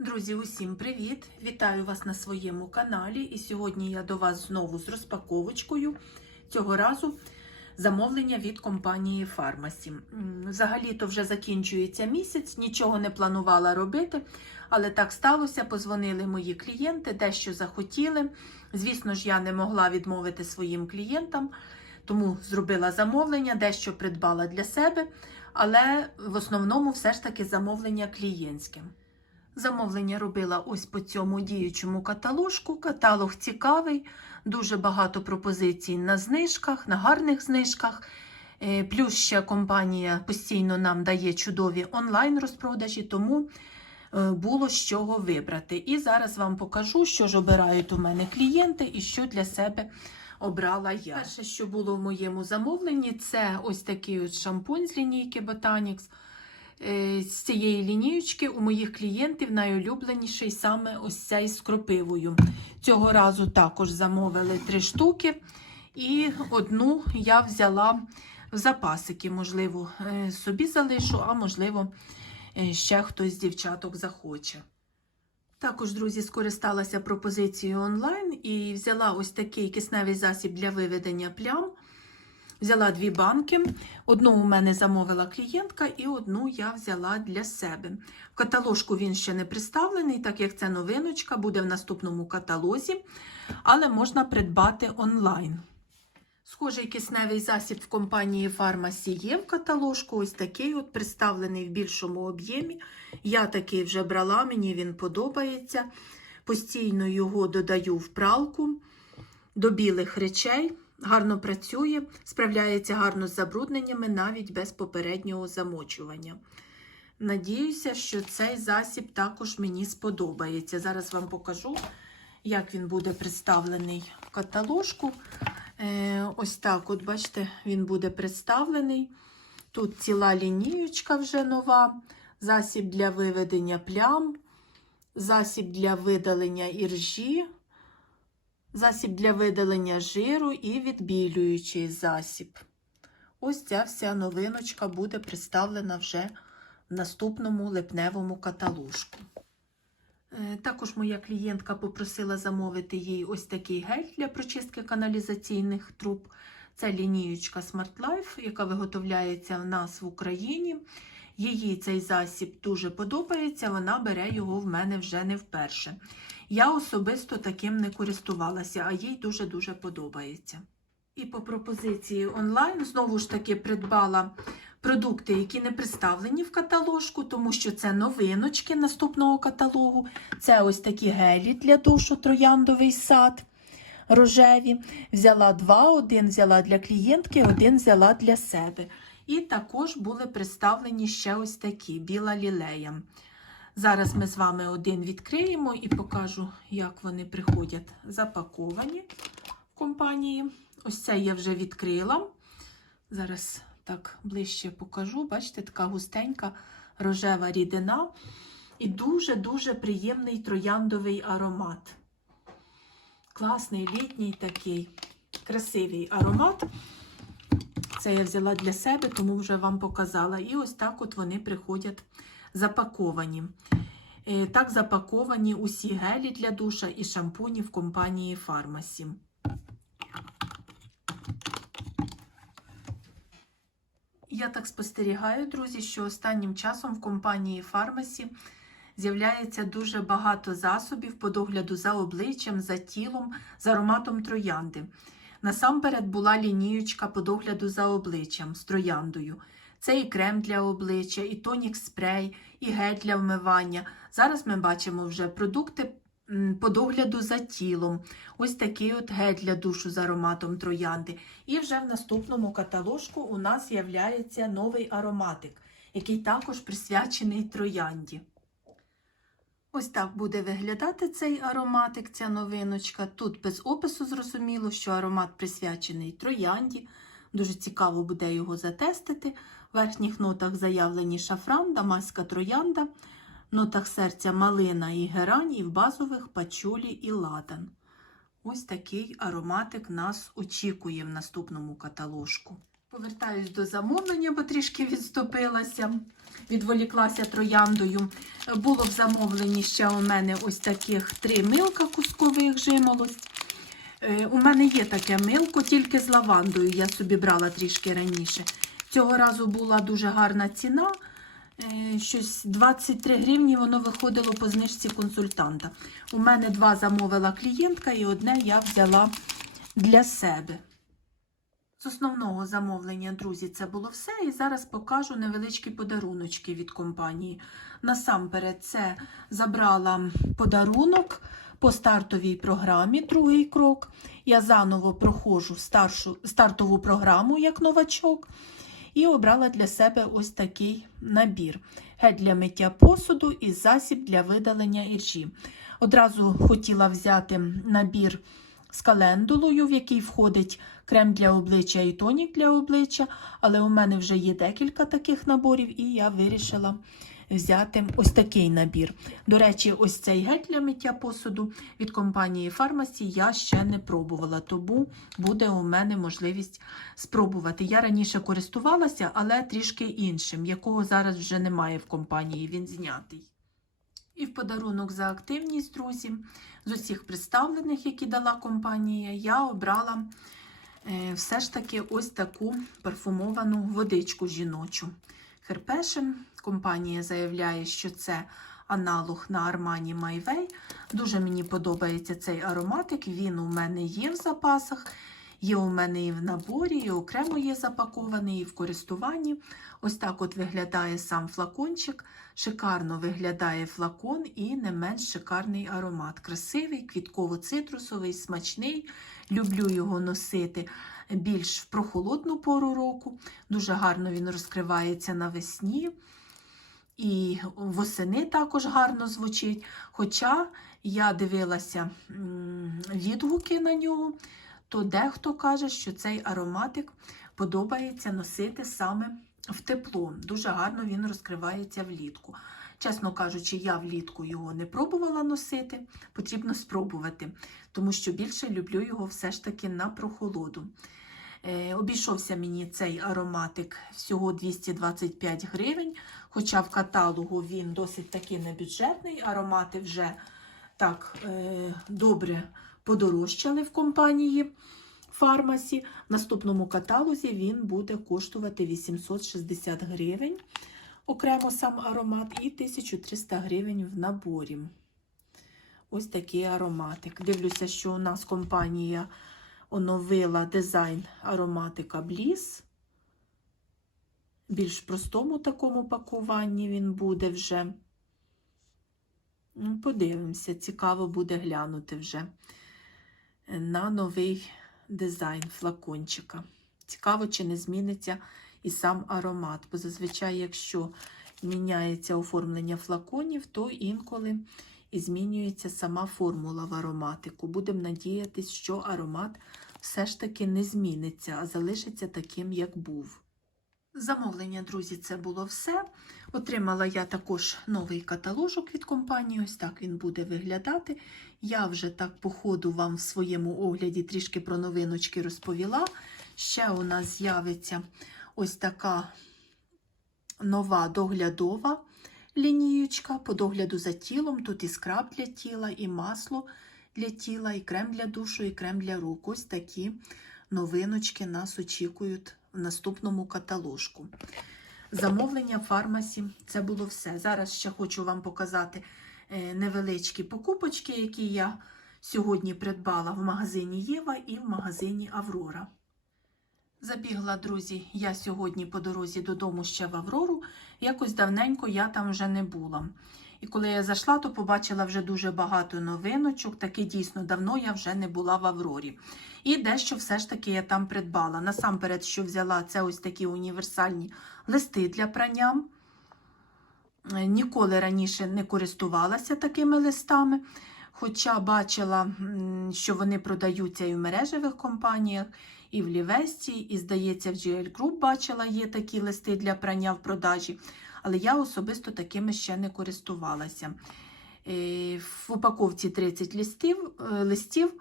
Друзі, усім привіт! Вітаю вас на своєму каналі. І сьогодні я до вас знову з розпаковочкою. Цього разу замовлення від компанії Фармасі. Взагалі-то вже закінчується місяць, нічого не планувала робити, але так сталося. Позвонили мої клієнти, дещо захотіли. Звісно ж, я не могла відмовити своїм клієнтам, тому зробила замовлення, дещо придбала для себе, але в основному все ж таки замовлення клієнтське. Замовлення робила ось по цьому діючому каталожку. Каталог цікавий, дуже багато пропозицій на знижках, на гарних знижках. Е, Плюс ще компанія постійно нам дає чудові онлайн-розпродажі, тому е, було з чого вибрати. І зараз вам покажу, що ж обирають у мене клієнти і що для себе обрала я. Перше, що було в моєму замовленні, це ось такий от шампунь з лінійки Botanics. Е, З цієї лінієчки у моїх клієнтів найулюбленіший саме ось цей з кропивою. Цього разу також замовили три штуки, і одну я взяла в запасики. Можливо, е, собі залишу, а можливо, е, ще хтось з дівчаток захоче. Також, друзі, скористалася пропозицією онлайн і взяла ось такий кисневий засіб для виведення плям. Взяла дві банки. Одну у мене замовила клієнтка, і одну я взяла для себе. В каталожку він ще не представлений, так як це новиночка, буде в наступному каталозі, але можна придбати онлайн. Схожий кисневий засіб в компанії Фармасі є в каталожку. Ось такий от представлений в більшому об'ємі. Я такий вже брала, мені він подобається. Постійно його додаю в пралку до білих речей. Гарно працює, справляється гарно з забрудненнями навіть без попереднього замочування. Надіюся, що цей засіб також мені сподобається. Зараз вам покажу, як він буде представлений в каталожку. Е, ось так, от бачите, він буде представлений. Тут ціла лінієчка вже нова, засіб для виведення плям, засіб для видалення іржі. Засіб для видалення жиру і відбілюючий засіб. Ось ця вся новиночка буде представлена вже в наступному липневому каталожку. Е, Також моя клієнтка попросила замовити їй ось такий гель для прочистки каналізаційних труб. Це лінієчка Smart Life, яка виготовляється в нас в Україні. Їй цей засіб дуже подобається, вона бере його в мене вже не вперше. Я особисто таким не користувалася, а їй дуже-дуже подобається. І по пропозиції онлайн знову ж таки придбала продукти, які не представлені в каталожку, тому що це новиночки наступного каталогу. Це ось такі гелі для душу трояндовий сад рожеві. Взяла два, один взяла для клієнтки, один взяла для себе. І також були представлені ще ось такі біла лілея. Зараз ми з вами один відкриємо і покажу, як вони приходять запаковані в компанії. Ось це я вже відкрила. Зараз так ближче покажу. Бачите, така густенька рожева рідина і дуже-дуже приємний трояндовий аромат. Класний літній такий красивий аромат. Це я взяла для себе, тому вже вам показала. І ось так от вони приходять запаковані. Е, Так запаковані усі гелі для душа і шампуні в компанії Фармасі. Я так спостерігаю, друзі, що останнім часом в компанії Фармасі з'являється дуже багато засобів по догляду за обличчям, за тілом, з ароматом троянди. Насамперед була лінієчка по догляду за обличчям з трояндою. Це і крем для обличчя, і тонік спрей, і гель для вмивання. Зараз ми бачимо вже продукти по догляду за тілом. Ось такий от гель для душу з ароматом троянди. І вже в наступному каталожку у нас з'являється новий ароматик, який також присвячений троянді. Ось так буде виглядати цей ароматик, ця новиночка. Тут без опису зрозуміло, що аромат присвячений троянді. Дуже цікаво буде його затестити. В верхніх нотах заявлені шафран, дамаська троянда, в нотах серця малина і герань, і в базових пачулі і ладан. Ось такий ароматик нас очікує в наступному каталожку. Повертаюсь до замовлення, бо трішки відступилася, відволіклася трояндою. Було в замовленні ще у мене ось таких три милка кускових жимолость. Е, У мене є таке милко, тільки з лавандою. Я собі брала трішки раніше. Цього разу була дуже гарна ціна. е, Щось 23 гривні воно виходило по знижці консультанта. У мене два замовила клієнтка і одне я взяла для себе. З основного замовлення, друзі, це було все. І зараз покажу невеличкі подаруночки від компанії. Насамперед, це забрала подарунок по стартовій програмі, другий крок. Я заново проходжу старшу, стартову програму як новачок. І обрала для себе ось такий набір: гель для миття посуду і засіб для видалення іржі. Одразу хотіла взяти набір з календулою, в який входить крем для обличчя і тонік для обличчя, але у мене вже є декілька таких наборів, і я вирішила взяти ось такий набір. До речі, ось цей гель для миття посуду від компанії Фармасі я ще не пробувала, тому буде у мене можливість спробувати. Я раніше користувалася, але трішки іншим, якого зараз вже немає в компанії, він знятий. І в подарунок за активність, друзі, з усіх представлених, які дала компанія, я обрала е, все ж таки ось таку парфумовану водичку жіночу. Херпешин. Компанія заявляє, що це аналог на Armani My Дуже мені подобається цей ароматик. Він у мене є в запасах. Є у мене і в наборі, і окремо є запакований, і в користуванні. Ось так от виглядає сам флакончик. Шикарно виглядає флакон і не менш шикарний аромат. Красивий, квітково-цитрусовий, смачний. Люблю його носити більш в прохолодну пору року. Дуже гарно він розкривається навесні. І восени також гарно звучить. Хоча я дивилася відгуки на нього, то дехто каже, що цей ароматик подобається носити саме в тепло. Дуже гарно він розкривається влітку. Чесно кажучи, я влітку його не пробувала носити, потрібно спробувати, тому що більше люблю його все ж таки на прохолоду. Е, Обійшовся мені цей ароматик всього 225 гривень, хоча в каталогу він досить таки небюджетний. Аромати вже так е, добре подорожчали в компанії Фармасі. В наступному каталозі він буде коштувати 860 гривень. Окремо сам аромат і 1300 гривень в наборі. Ось такий ароматик. Дивлюся, що у нас компанія оновила дизайн ароматика Bliss. Більш простому такому пакуванні він буде вже. Ну, Подивимося, цікаво буде глянути вже на новий дизайн флакончика. Цікаво, чи не зміниться і сам аромат. Бо зазвичай, якщо міняється оформлення флаконів, то інколи і змінюється сама формула в ароматику. Будемо надіятися, що аромат все ж таки не зміниться, а залишиться таким, як був. Замовлення, друзі, це було все. Отримала я також новий каталожок від компанії. Ось так він буде виглядати. Я вже так по ходу вам в своєму огляді трішки про новиночки розповіла. Ще у нас з'явиться ось така нова доглядова лінієчка по догляду за тілом. Тут і скраб для тіла, і масло для тіла, і крем для душу, і крем для рук. Ось такі новиночки нас очікують в наступному каталожку. Замовлення в фармасі це було все. Зараз ще хочу вам показати е, невеличкі покупочки, які я сьогодні придбала в магазині Єва і в магазині Аврора. Забігла, друзі, я сьогодні по дорозі додому ще в Аврору. Якось давненько я там вже не була. І коли я зайшла, то побачила вже дуже багато новиночок. Таки дійсно давно я вже не була в Аврорі. І дещо все ж таки я там придбала. Насамперед, що взяла, це ось такі універсальні листи для прання. Е, Ніколи раніше не користувалася такими листами, хоча бачила, що вони продаються і в мережевих компаніях, і в Лівесті, і, здається, в GL Group бачила, є такі листи для прання в продажі, але я особисто такими ще не користувалася. Е, В упаковці 30 листів, е, листів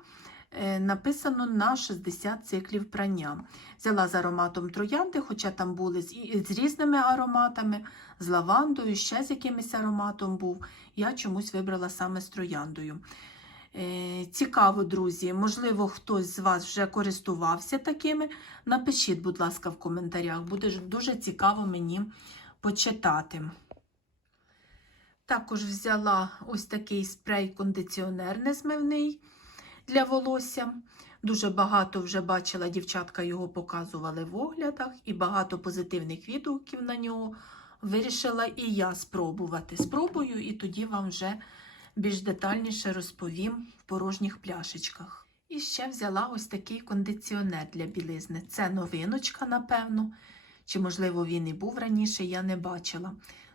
Е, Написано на 60 циклів прання. Взяла з ароматом троянди, хоча там були з, різними ароматами, з лавандою, ще з якимось ароматом був. Я чомусь вибрала саме з трояндою. Цікаво, друзі, можливо, хтось з вас вже користувався такими. Напишіть, будь ласка, в коментарях. Буде дуже цікаво мені почитати. Також взяла ось такий спрей-кондиціонер незмивний для волосся. Дуже багато вже бачила, дівчатка його показували в оглядах, і багато позитивних відгуків на нього. Вирішила і я спробувати. Спробую, і тоді вам вже більш детальніше розповім в порожніх пляшечках. І ще взяла ось такий кондиціонер для білизни. Це новиночка, напевно. Чи, можливо, він і був раніше, я не бачила.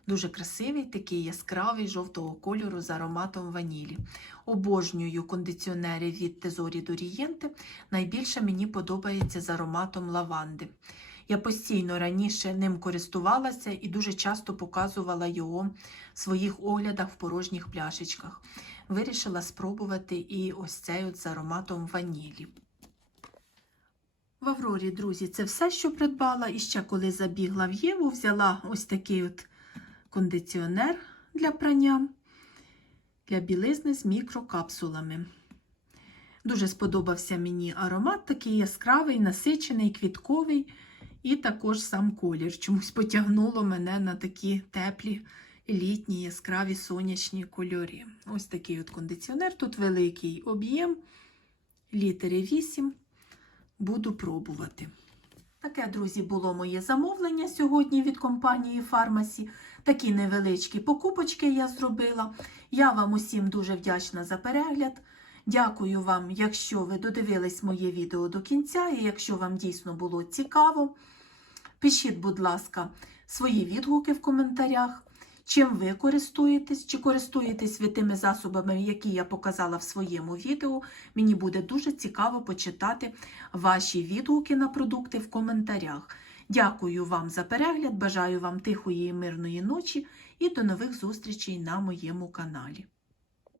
Дуже красивий, такий яскравий жовтого кольору з ароматом ванілі. Обожнюю кондиціонери від Тезорі Дорієнте. Найбільше мені подобається з ароматом лаванди. Я постійно раніше ним користувалася і дуже часто показувала його в своїх оглядах в порожніх пляшечках. Вирішила спробувати і ось цей от з ароматом ванілі. В Аврорі, друзі, це все, що придбала. І ще коли забігла в Єву, взяла ось такий от кондиціонер для прання для білизни з мікрокапсулами. Дуже сподобався мені аромат, такий яскравий, насичений, квітковий, і також сам колір. Чомусь потягнуло мене на такі теплі, літні, яскраві сонячні кольори. Ось такий от кондиціонер. Тут великий об'єм, літери 8. Буду пробувати. Таке, друзі, було моє замовлення сьогодні від компанії Фармасі. Такі невеличкі покупочки я зробила. Я вам усім дуже вдячна за перегляд. Дякую вам, якщо ви додивились моє відео до кінця, і якщо вам дійсно було цікаво. Пишіть, будь ласка, свої відгуки в коментарях. Чим ви користуєтесь, чи користуєтесь ви тими засобами, які я показала в своєму відео. Мені буде дуже цікаво почитати ваші відгуки на продукти в коментарях. Дякую вам за перегляд, бажаю вам тихої і мирної ночі і до нових зустрічей на моєму каналі.